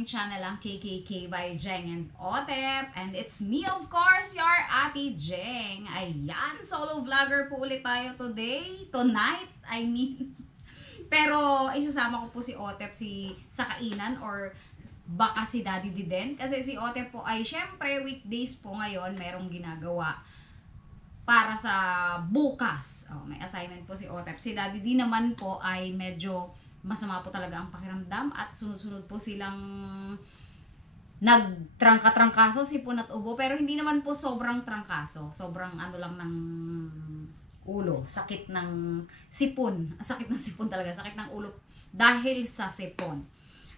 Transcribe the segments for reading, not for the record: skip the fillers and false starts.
aking channel, ang KKK by Jeng and Otep. And it's me, of course, your Ate Jeng. Ayan, solo vlogger po ulit tayo today. Tonight, I mean. Pero isasama ko po si Otep sa kainan or baka si Daddy din. Kasi si Otep po ay syempre weekdays po ngayon merong ginagawa para sa bukas. May assignment po si Otep. Si Daddy din naman po ay medyo masama po talaga ang pakiramdam at sunod-sunod po silang nagtrangka-trangkaso, sipon at ubo, pero hindi naman po sobrang trangkaso, sobrang ano lang ng ulo, sakit ng sipon, sakit ng sipon talaga, sakit ng ulo dahil sa sipon.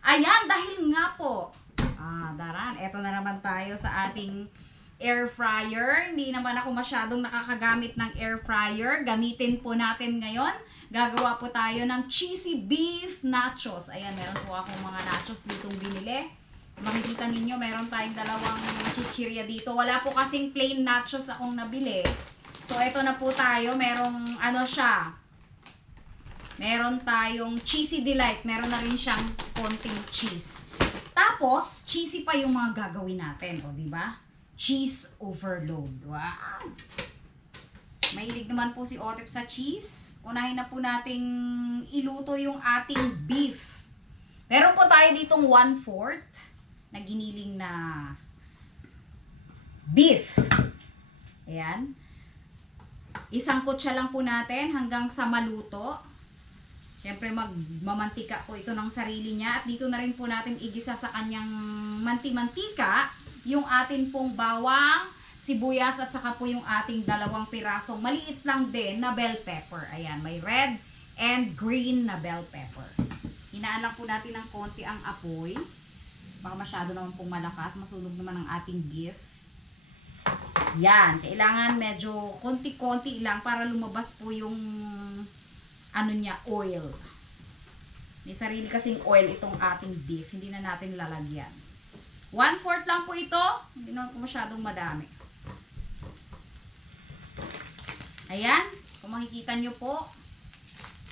Ayan, dahil nga po, daran, eto na naman tayo sa ating air fryer. Hindi naman ako masyadong nakakagamit ng air fryer, gamitin po natin ngayon. Gagawa po tayo ng cheesy beef nachos. Ayan, meron po akong mga nachos ditong binili. Makikita ninyo, meron tayong dalawang chichirya dito. Wala po kasing plain nachos akong nabili. So, eto na po tayo. Merong, ano siya, meron tayong cheesy delight. Meron na rin siyang konting cheese. Tapos, cheesy pa yung mga gagawin natin. O, diba? Cheese overload. Wow! Mahilig naman po si Otep sa cheese. Unahin na po nating iluto yung ating beef. Meron po tayo ditong 1/4 na giniling na beef. Ayan. Isang kutsa lang po natin hanggang sa maluto. Siyempre magmamantika po ito ng sarili niya. At dito na rin po natin igisa sa kanyang manti-mantika yung atin pong bawang, sibuyas at saka po yung ating dalawang pirasong maliit lang din na bell pepper. Ayan, may red and green na bell pepper. Hinaan lang po natin ng konti ang apoy. Baka masyado naman pong malakas. Masunog naman ang ating beef. Yan, kailangan medyo konti-konti lang para lumabas po yung ano niya, oil. May sarili kasing oil itong ating beef. Hindi na natin lalagyan. 1/4 lang po ito. Hindi naman po masyadong madami. Ayan, kung makikita nyo po,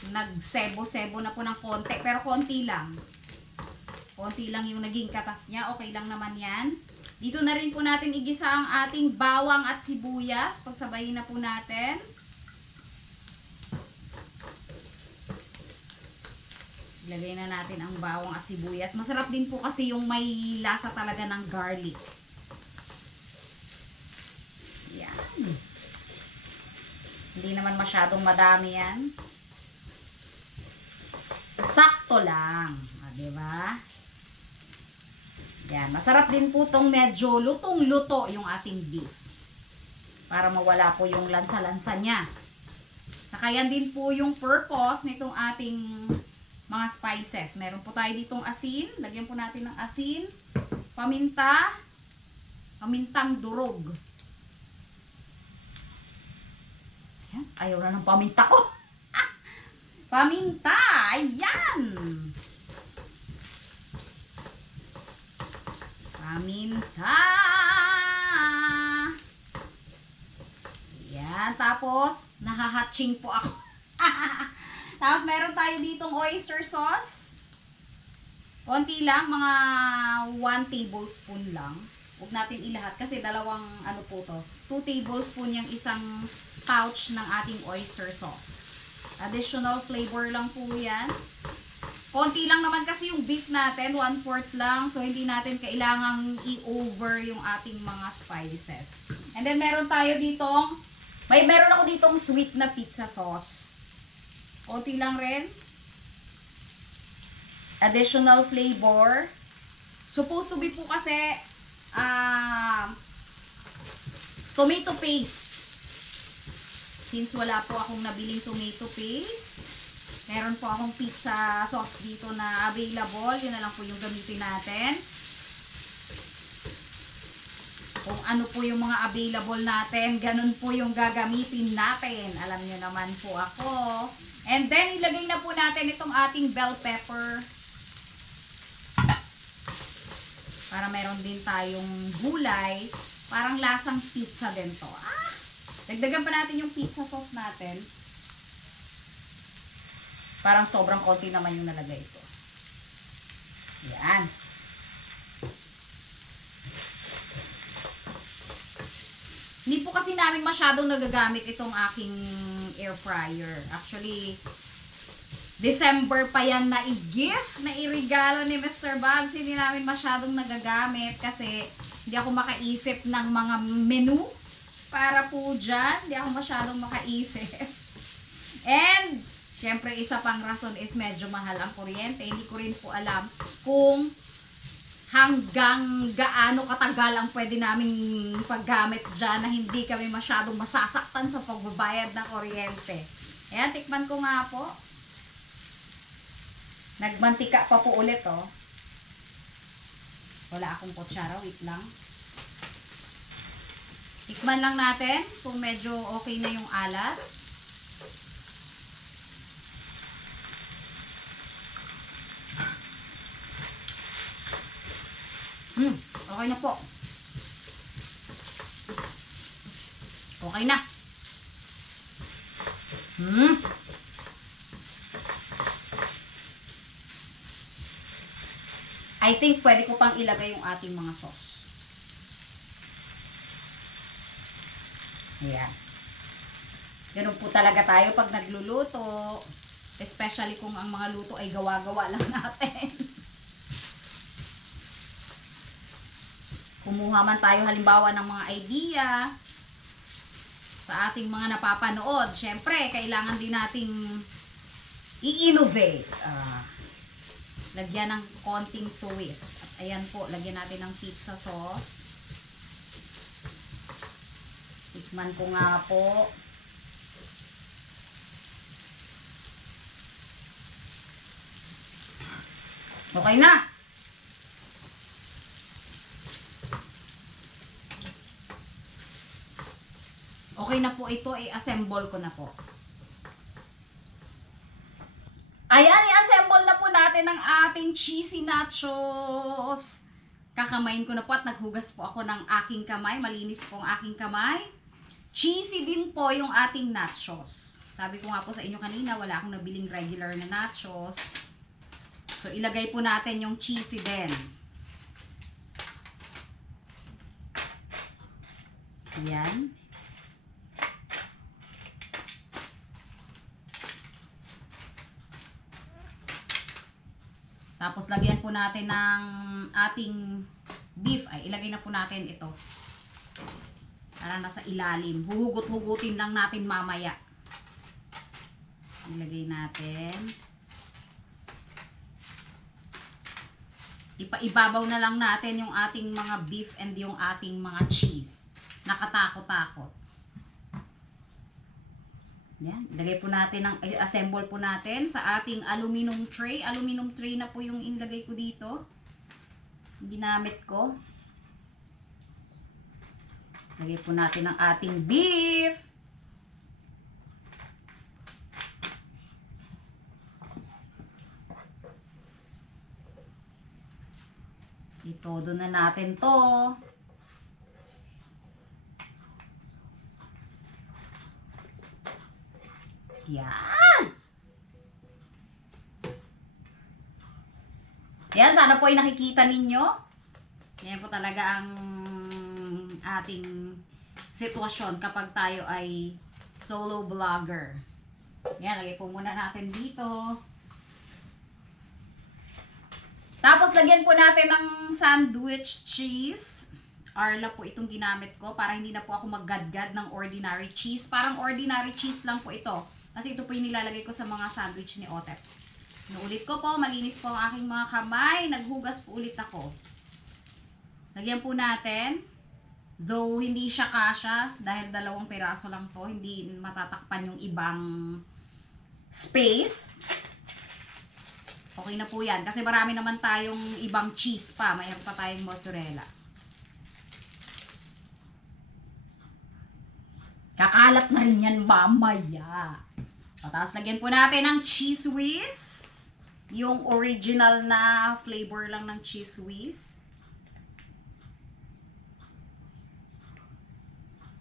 nagsebo-sebo na po ng konti, pero konti lang. Konti lang yung naging katas niya, okay lang naman yan. Dito na rin po natin igisa ang ating bawang at sibuyas. Pagsabayin na po natin. Ilagay na natin ang bawang at sibuyas. Masarap din po kasi yung may lasa talaga ng garlic. Yan. Hindi naman masyadong madami yan. Sakto lang. Diba? Yan. Masarap din po itong medyo lutong-luto yung ating beef. Para mawala po yung lansa-lansa niya. Saka yan din po yung purpose nitong ating mga spices. Meron po tayo ditong asin. Lagyan po natin ng asin. Paminta. Pamintang durog. Ayan. Ayaw na ng paminta ko. Paminta. Ayan. Paminta. Ayan. Tapos, nahahatching po ako. Tapos, meron tayo ditong oyster sauce. Konti lang, mga 1 tablespoon lang. Huwag natin ilahat kasi dalawang ano po to. 2 tablespoon yung isang pouch ng ating oyster sauce. Additional flavor lang po yan. Konti lang naman kasi yung beef natin, 1/4 lang. So, hindi natin kailangang i-over yung ating mga spices. And then, meron tayo ditong, meron ako ditong sweet na pizza sauce. Konti lang rin. Additional flavor. Supposed to be po kasi tomato paste. Since wala po akong nabiling tomato paste, meron po akong pizza sauce dito na available. Yun na lang po yung gamitin natin. Kung ano po yung mga available natin, ganun po yung gagamitin natin. Alam nyo naman po ako. And then, ilagay na po natin itong ating bell pepper. Para meron din tayong gulay. Parang lasang pizza din to. Dagdagan pa natin yung pizza sauce natin. Parang sobrang konti naman yung nalagay ito. Yan. Hindi po kasi namin masyadong nagagamit itong aking air fryer. Actually, December pa yan na i-gift, na i-regalo ni Mr. Bugs. Hindi namin masyadong nagagamit kasi hindi ako makaisip ng mga menu para po dyan. Hindi ako masyadong makaisip. And, syempre, isa pang rason is medyo mahal ang kuryente. Hindi ko rin po alam kung hanggang gaano katagal ang pwede naming paggamit dyan na hindi kami masyadong masasaktan sa pagbabayad ng kuryente. Ayan, tikman ko nga po. Nagmantika pa po ulit, oh. Wala akong kutsara, wait lang. Tikman lang natin kung medyo okay na yung alat. Okay na po. Okay na. I think pwede ko pang ilagay yung ating mga sauce. Ayan. Ganun po talaga tayo pag nagluluto. Especially kung ang mga luto ay gawa-gawa lang natin. Kumuha man tayo halimbawa ng mga idea sa ating mga napapanood. Siyempre, kailangan din nating i-innovate. Lagyan ng konting twist. At ayan po, lagyan natin ng pizza sauce. Tikman ko nga po. Okay na. Okay na po ito, i-assemble ko na po. Ayan, i-assemble na po natin ang ating cheesy nachos. Kakamayin ko na po at naghugas po ako ng aking kamay. Malinis po ang aking kamay. Cheesy din po yung ating nachos. Sabi ko nga po sa inyo kanina, wala akong nabiling regular na nachos. So, ilagay po natin yung cheesy din. Ayan. Tapos, lagyan po natin ng ating beef. Ay, ilagay na po natin ito. Para nasa ilalim. Huhugot-hugutin lang natin mamaya. Ilagay natin. Ipaibabaw na lang natin yung ating mga beef and yung ating mga cheese. Nakatakot-takot. Yan. Ilagay po natin, assemble po natin sa ating aluminum tray. Aluminum tray na po yung inlagay ko dito. Ginamit ko. Ilagay po natin ang ating beef. Itodo na natin to. Yan. Yan, sana po ay nakikita ninyo. Yan po talaga ang ating sitwasyon kapag tayo ay solo vlogger. Yan, lagay po muna natin dito. Tapos, lagyan po natin ng sandwich cheese. Arla po itong ginamit ko para hindi na po ako maggadgad ng ordinary cheese. Parang ordinary cheese lang po ito. Kasi ito po yung nilalagay ko sa mga sandwich ni Otep. Inuulit ko po, malinis po ang aking mga kamay. Naghugas po ulit ako. Lagyan po natin. Though hindi siya kasya, dahil 2 piraso lang po, hindi matatakpan yung ibang space. Okay na po yan. Kasi marami naman tayong ibang cheese pa. Mayroon pa tayong mozzarella. Kakalat na rin yan mamaya. Tapos lagyan po natin ng cheese whiz. Yung original na flavor lang ng cheese whiz.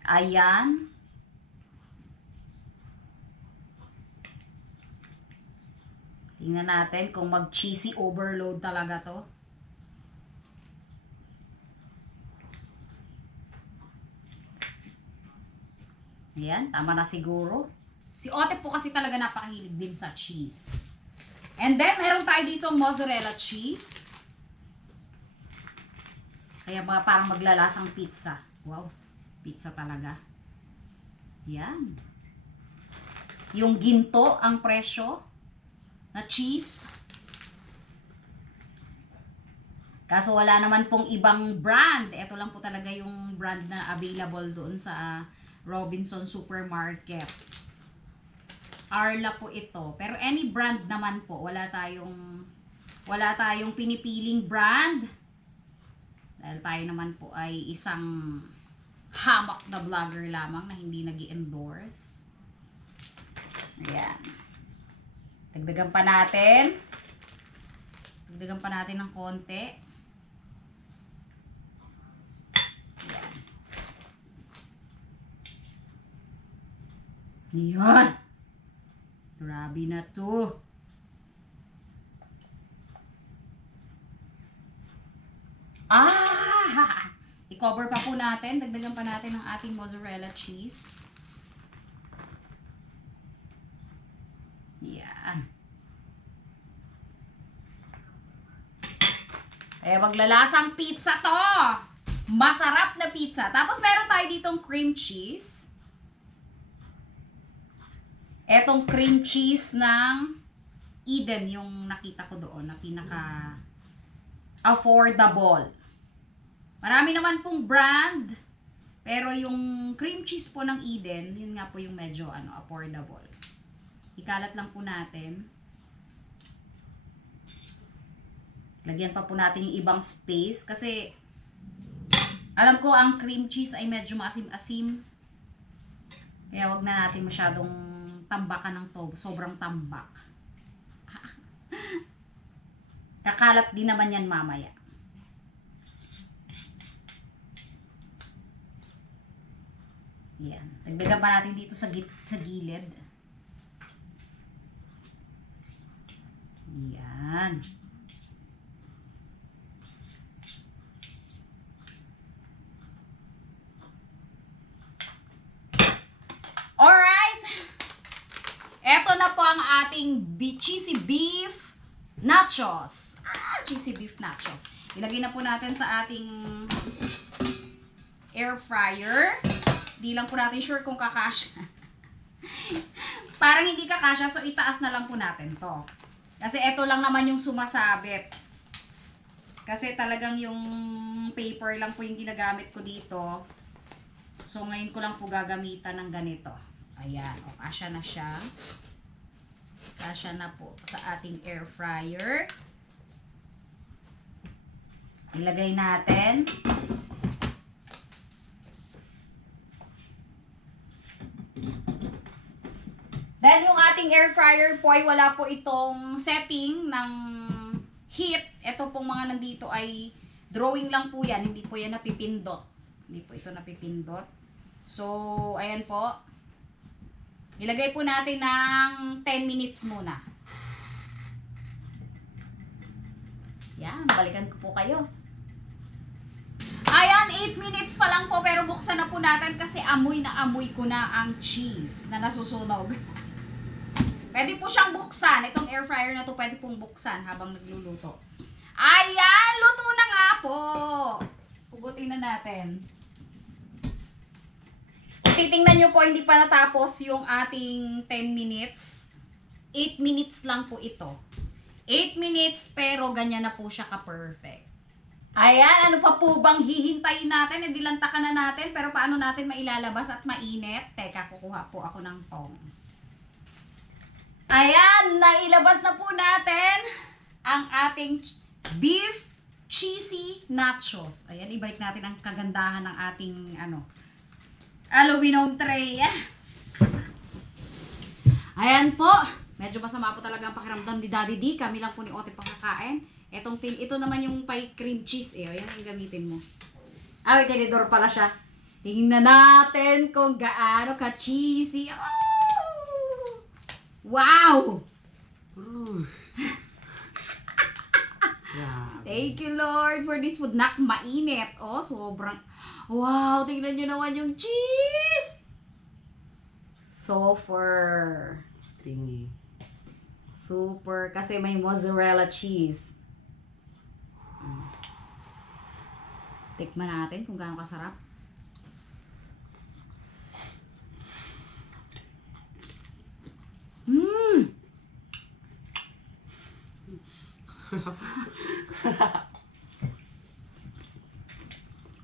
Ayan. Tingnan natin kung mag-cheesy overload talaga to. Ayan, tama na siguro. Si Ote po kasi talaga napakahilig din sa cheese. And then, meron tayo dito mozzarella cheese. Kaya parang maglalasang pizza. Wow, pizza talaga. Yan. Yung ginto ang presyo na cheese. Kaso wala naman pong ibang brand. Ito lang po talaga yung brand na available doon sa Robinson Supermarket. Arla po ito. Pero any brand naman po. Wala tayong pinipiling brand. Dahil tayo naman po ay isang hamak na vlogger lamang na hindi nag-i-endorse. Ayan. Dagdagan pa natin. Dagdagan pa natin ng konti. Ayan. Ayan. Grabe na to. I-cover pa po natin. Dagdagan pa natin ang ating mozzarella cheese. Yan. Maglalasang pizza to. Masarap na pizza. Tapos meron tayo ditong cream cheese. Etong cream cheese ng Eden, yung nakita ko doon na pinaka affordable. Marami naman pong brand, pero yung cream cheese po ng Eden, yun nga po yung medyo affordable. Ikalat lang po natin. Lagyan pa po natin yung ibang space kasi alam ko ang cream cheese ay medyo maasim-asim. Kaya wag na natin masyadong tambakan ng to. Sobrang tambak. Kakalat din naman yan mamaya. Yan. Dagdagan pa natin dito sa gilid. Yan. Alright. Eto na po ang ating cheesy beef nachos. Cheesy beef nachos. Ilagay na po natin sa ating air fryer. Di lang po natin sure kung kakasya. Parang hindi kakasya, so itaas na lang po natin to. Kasi eto lang naman yung sumasabit. Kasi talagang yung paper lang po yung ginagamit ko dito. So ngayon ko lang po gagamitan ng ganito. Ayan, o kasya na siya. Kasya na po sa ating air fryer. Ilagay natin. Dahil yung ating air fryer po ay wala po itong setting ng heat. Ito pong mga nandito ay drawing lang po yan. Hindi po yan napipindot. Hindi po ito napipindot. So, ayan po. Ilagay po natin ng 10 minutes muna. Yan, balikan ko po kayo. Ayan, 8 minutes pa lang po pero buksan na po natin kasi amoy na amoy ko na ang cheese na nasusunog. Pwede po siyang buksan. Itong air fryer na to pwede pong buksan habang nagluluto. Ayan, luto na nga po. Pugutin na natin. Titingnan nyo po, hindi pa natapos yung ating 10 minutes. 8 minutes lang po ito. 8 minutes pero ganyan na po siya ka-perfect. Ayan, ano pa po bang hihintayin natin? Hindi lantakan na natin, pero paano natin mailalabas at mainit? Teka, kukuha po ako ng tong. Ayan, nailabas na po natin ang ating beef cheesy nachos. Ayan, ibalik natin ang kagandahan ng ating aluminum tray. Ayan po. Medyo masama po talaga ang pakiramdam ni Daddy D. Kami lang po ni Ote pakakain. Ito naman yung pie cream cheese. Ayan yung gamitin mo. May tinidor pala siya. Tingnan natin kung gaano ka-cheesy. Oh! Wow! Thank you, Lord, for this food. Mainit. Oh, sobrang... Wow, tingnan nyo naman yung cheese! Super. Stringy. Super. Kasi may mozzarella cheese. Tikman natin kung gaano kasarap.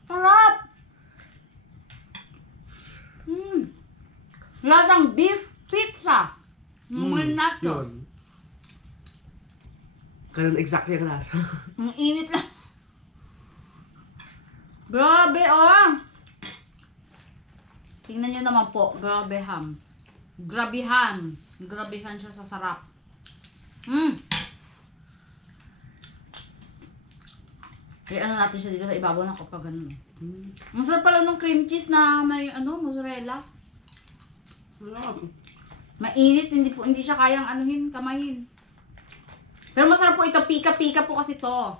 Sarap! Lasang beef pizza. May nachos. Yun. Ganun exactly ang lasa. Ang init lang. Grabe, oh! Tingnan nyo naman po. Grabe ham. Grabihan. Grabihan siya sa sarap. Kaya ano natin siya dito sa ibabaw na kapag ganun. Masarap pala ng cream cheese na may mozzarella. Mainit, hindi siya kayang anuhin, kamayin. Pero masarap po ito, pika-pika po kasi to.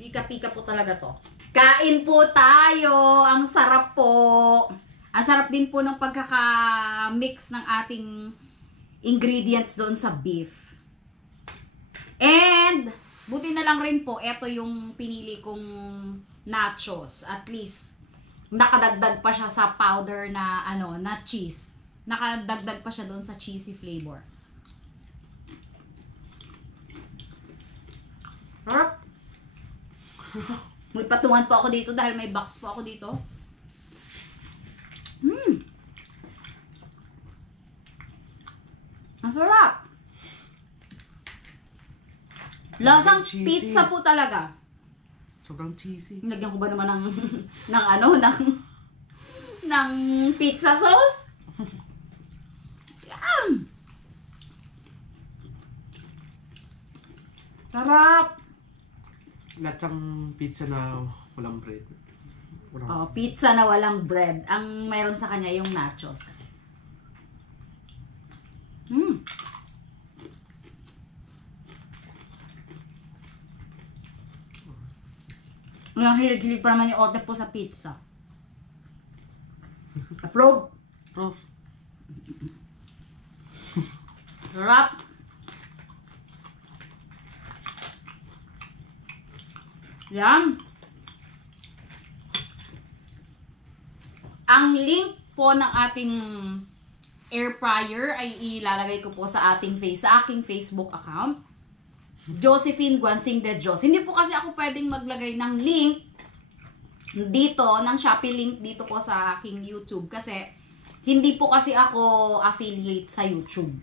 Pika-pika po talaga to. Kain po tayo! Ang sarap po! Ang sarap din po ng pagkaka-mix ng ating ingredients doon sa beef. And, buti na lang rin po, ito yung pinili kong nachos. At least, nakadagdag pa siya sa powder na na cheese. Nakadagdag pa siya doon sa cheesy flavor. Sarap. May patungan po ako dito dahil may box po ako dito. Ang sarap. Lasang pizza po talaga. Sobrang cheesy. Nilagyan ko ba naman ng pizza sauce? Yan! Sarap! Lasang pizza na walang bread. Pizza na walang bread. Ang mayroon sa kanya yung nachos. Ang hilig-hilig pa naman yung Ote po sa pizza. Approve. Prof. Sarap. Yan. Ang link po ng ating air fryer ay ilalagay ko po sa aking Facebook account. Josephine Guansing de Jos. Hindi po kasi ako pwedeng maglagay ng link dito, ng Shopee link dito po sa aking YouTube kasi hindi po kasi ako affiliate sa YouTube.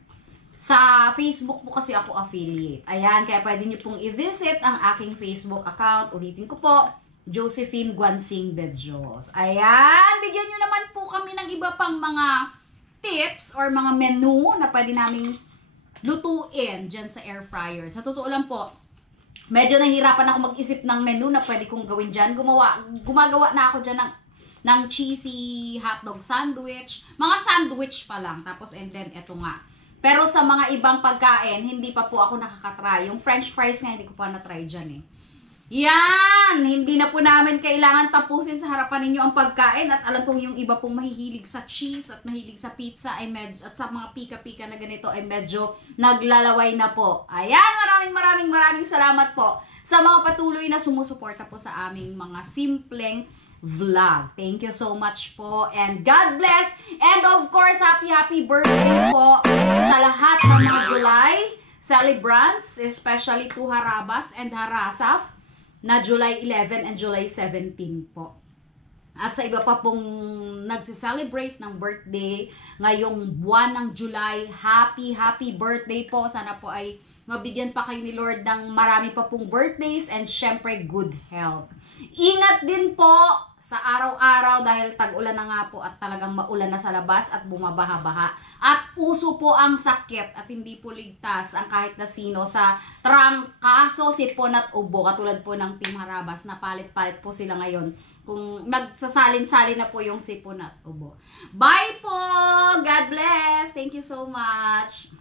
Sa Facebook po kasi ako affiliate. Ayan, kaya pwede nyo pong i-visit ang aking Facebook account. Ulitin ko po, Josephine Guansing de Jos. Ayan, bigyan nyo naman po kami ng iba pang mga tips or mga menu na pwede naming lutuin dyan sa air fryer. Sa totoo lang po, medyo nahihirapan ako mag-isip ng menu na pwede kong gawin dyan. Gumagawa na ako dyan ng cheesy hotdog sandwich. Mga sandwich pa lang. Tapos and then eto nga. Pero sa mga ibang pagkain, hindi pa po ako nakakatry. Yung french fries nga, hindi ko pa na-try dyan eh. Yan! Hindi na po namin kailangan tapusin sa harapan ninyo ang pagkain. At alam kong yung iba pong mahihilig sa cheese at mahilig sa pizza ay at sa mga pika-pika na ganito ay medyo naglalaway na po. Ayan! Maraming salamat po sa mga patuloy na sumusuporta po sa aming mga simpleng vlog. Thank you so much po and God bless! And of course, happy birthday po sa lahat ng mga July celebrants, especially to Harabas and Harasaf na July 11 and July 17 po. At sa iba pa pong nagse-celebrate ng birthday ngayong buwan ng July, happy birthday po. Sana po ay mabigyan pa kayo ni Lord ng marami pa pong birthdays and syempre good health. Ingat din po sa araw-araw dahil tag-ulan na nga po at talagang maulan na sa labas at bumabaha-baha. At uso po ang sakit at hindi po ligtas ang kahit na sino sa trangkaso, sipon at ubo. Katulad po ng Team Harabas na palit-palit po sila ngayon kung nagsasalin-salin na po yung sipon at ubo. Bye po! God bless! Thank you so much!